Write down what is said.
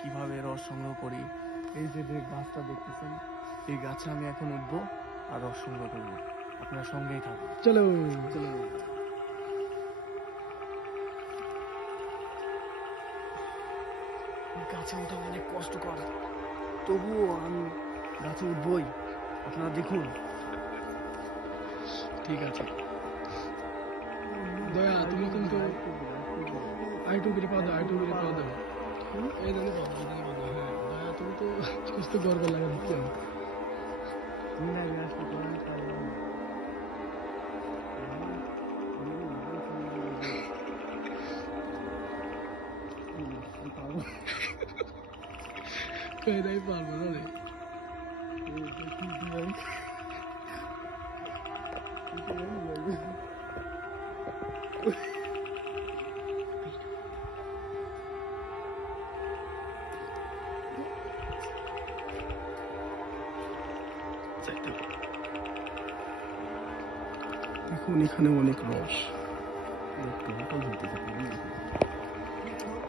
কিভাবে রস সংগ্রহ করি। এই যে গাছটা দেখতেছেন, এই গাছে আমি এখন উঠবো আর রস সংগ্রহ করবো। আপনার সঙ্গেই থাকবো। চলো চলো। গাছে ওঠা অনেক কষ্টকর, তবুও আমি গাছে উঠবই। আপনারা দেখুন। ঠিক আছে দয়া, তুমি কিন্তু আইটুকিরে পা দাও, আইটুকিরে পা দাও। এই দানে পা দাও, এই দানে পা দাও। হ্যাঁ দয়া, তুমি তো কষ্ট গর্ব লাগা দিচ্ছ। তুমি না আসলে তোমার এটাই পারবো না রে। দেখুন এখানে অনেক রস,